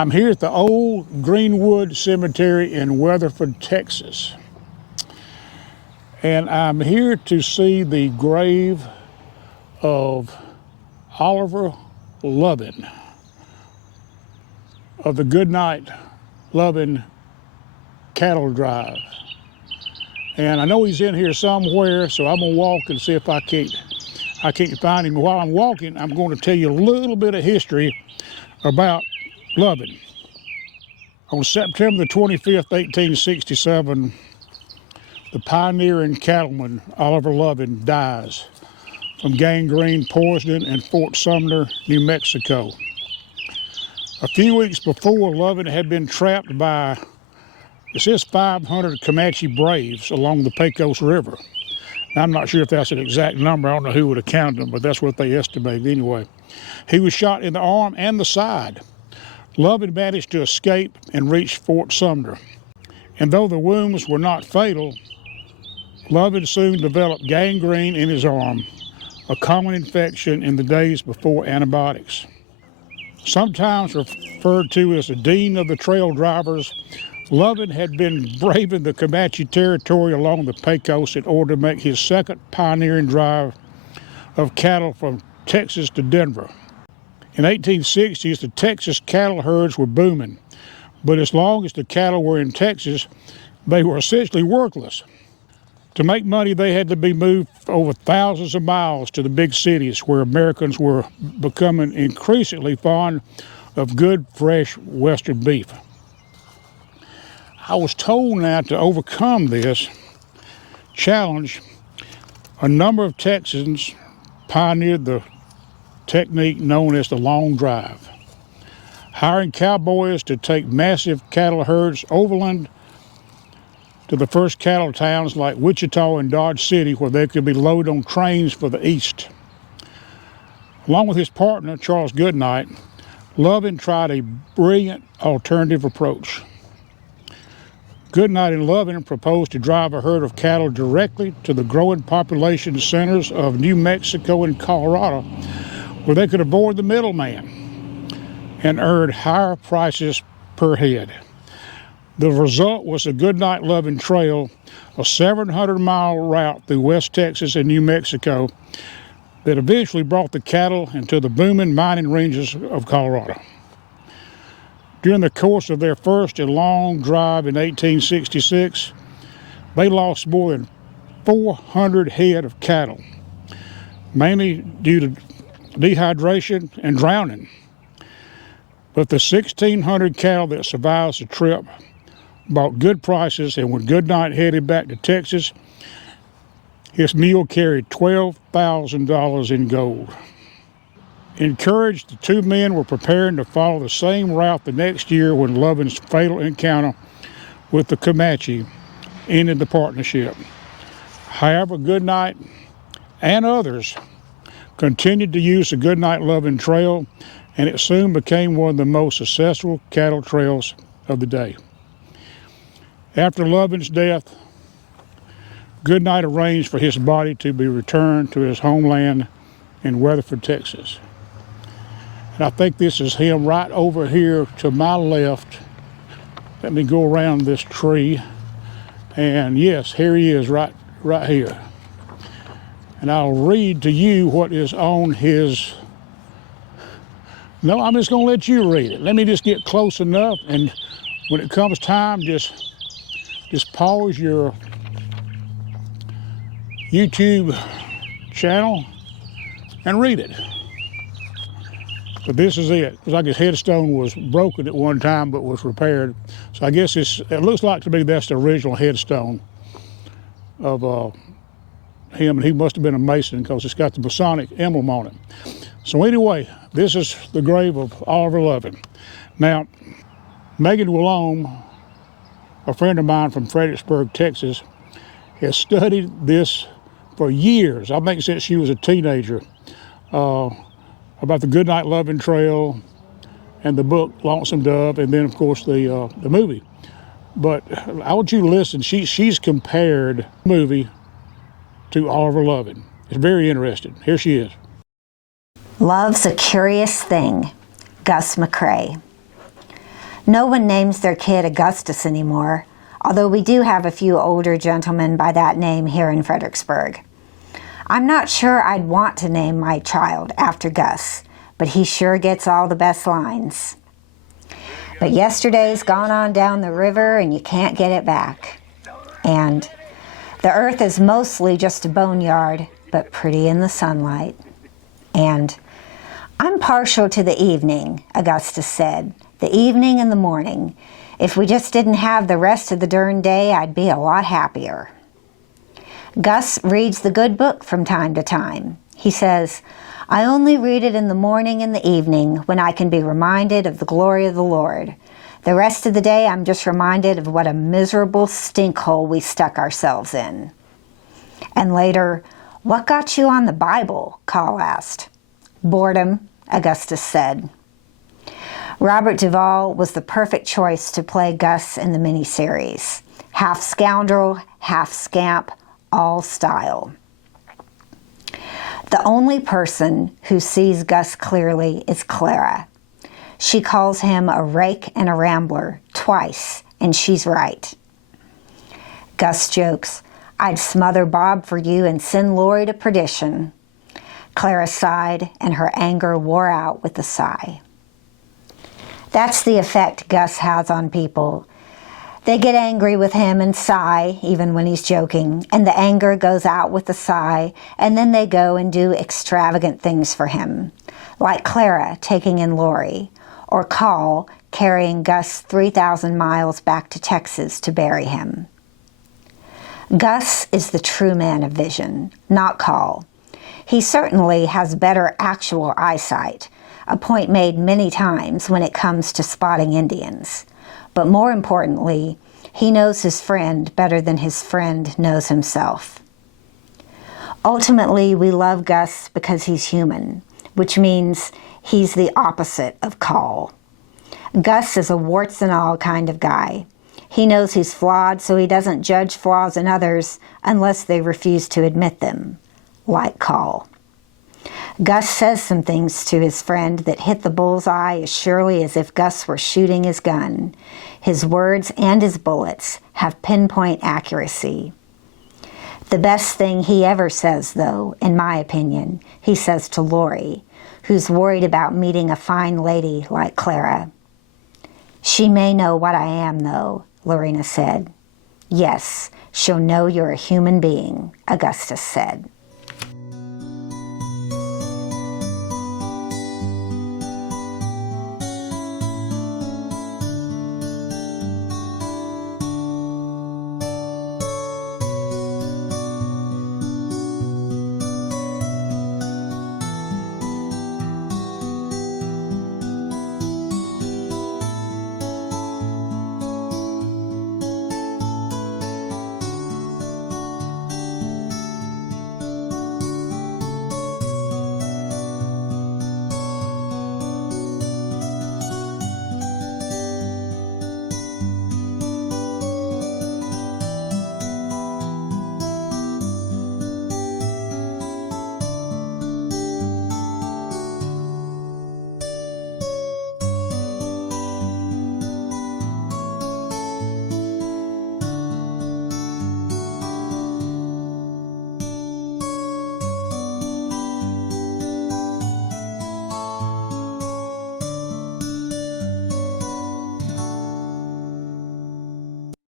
I'm here at the old Greenwood Cemetery in Weatherford, Texas. And I'm here to see the grave of Oliver Loving of the Goodnight Loving Cattle Drive. And I know he's in here somewhere, so I'm gonna walk and see if I can't find him. While I'm walking, I'm going to tell you a little bit of history about Loving. On September the 25th, 1867, the pioneer and cattleman Oliver Loving dies from gangrene poisoning in Fort Sumner, New Mexico. A few weeks before, Loving had been trapped by, it says 500 Comanche braves along the Pecos River. Now, I'm not sure if that's an exact number. I don't know who would have counted them, but that's what they estimated anyway. He was shot in the arm and the side. Loving managed to escape and reach Fort Sumner. And though the wounds were not fatal, Loving soon developed gangrene in his arm, a common infection in the days before antibiotics. Sometimes referred to as the Dean of the Trail Drivers, Loving had been braving the Comanche territory along the Pecos in order to make his second pioneering drive of cattle from Texas to Denver. In the 1860s, the Texas cattle herds were booming, but as long as the cattle were in Texas, they were essentially worthless. To make money, they had to be moved over thousands of miles to the big cities where Americans were becoming increasingly fond of good, fresh Western beef. I was told now to overcome this challenge, a number of Texans pioneered the technique known as the long drive, hiring cowboys to take massive cattle herds overland to the first cattle towns like Wichita and Dodge City, where they could be loaded on trains for the east. Along with his partner, Charles Goodnight, Loving tried a brilliant alternative approach. Goodnight and Loving proposed to drive a herd of cattle directly to the growing population centers of New Mexico and Colorado, where they could avoid the middleman and earn higher prices per head. The result was the Goodnight Loving Trail, a 700-mile route through West Texas and New Mexico that eventually brought the cattle into the booming mining ranges of Colorado. During the course of their first and long drive in 1866, they lost more than 400 head of cattle, mainly due to dehydration and drowning. But the 1,600 cattle that survived the trip bought good prices, and when Goodnight headed back to Texas, his mule carried $12,000 in gold. Encouraged, the two men were preparing to follow the same route the next year when Loving's fatal encounter with the Comanche ended the partnership. However, Goodnight and others continued to use the Goodnight Loving Trail, and it soon became one of the most successful cattle trails of the day. After Loving's death, Goodnight arranged for his body to be returned to his homeland in Weatherford, Texas. And I think this is him right over here to my left. Let me go around this tree. And yes, here he is right here. And I'll read to you what is on his... No, I'm just gonna let you read it. Let me just get close enough, and when it comes time, just pause your YouTube channel and read it. But this is it. It's like his headstone was broken at one time but was repaired. So I guess it looks like to me that's the original headstone of him, and he must have been a Mason because it's got the Masonic emblem on it. So anyway, this is the grave of Oliver Loving. Now, Megan Willome, a friend of mine from Fredericksburg, Texas, has studied this for years, I think since she was a teenager, about the Goodnight Loving Trail and the book Lonesome Dove, and then of course the movie. But I want you to listen. She's compared the movie to Oliver Loving. It's very interesting. Here she is. Love's a curious thing. Gus McCrea. No one names their kid Augustus anymore, although we do have a few older gentlemen by that name here in Fredericksburg. I'm not sure I'd want to name my child after Gus, but he sure gets all the best lines. But yesterday's gone on down the river and you can't get it back. And the earth is mostly just a boneyard, but pretty in the sunlight. And I'm partial to the evening, Augustus said. The evening and the morning. If we just didn't have the rest of the darn day, I'd be a lot happier. Gus reads the good book from time to time. He says, I only read it in the morning and the evening when I can be reminded of the glory of the Lord. The rest of the day, I'm just reminded of what a miserable stinkhole we stuck ourselves in. And later, what got you on the Bible? Call asked. Boredom, Augustus said. Robert Duvall was the perfect choice to play Gus in the miniseries. Half scoundrel, half scamp, all style. The only person who sees Gus clearly is Clara. She calls him a rake and a rambler twice, and she's right. Gus jokes, I'd smother Bob for you and send Lori to perdition. Clara sighed, and her anger wore out with a sigh. That's the effect Gus has on people. They get angry with him and sigh, even when he's joking, and the anger goes out with the sigh, and then they go and do extravagant things for him, like Clara taking in Lori, or Call carrying Gus 3,000 miles back to Texas to bury him. Gus is the true man of vision, not Call. He certainly has better actual eyesight, a point made many times when it comes to spotting Indians. But more importantly, he knows his friend better than his friend knows himself. Ultimately, we love Gus because he's human, which means he's the opposite of Call. Gus is a warts and all kind of guy. He knows he's flawed, so he doesn't judge flaws in others unless they refuse to admit them, like Call. Gus says some things to his friend that hit the bullseye as surely as if Gus were shooting his gun. His words and his bullets have pinpoint accuracy. The best thing he ever says, though, in my opinion, he says to Lori, who's worried about meeting a fine lady like Clara. She may know what I am, though, Lorena said. Yes, she'll know you're a human being, Augustus said.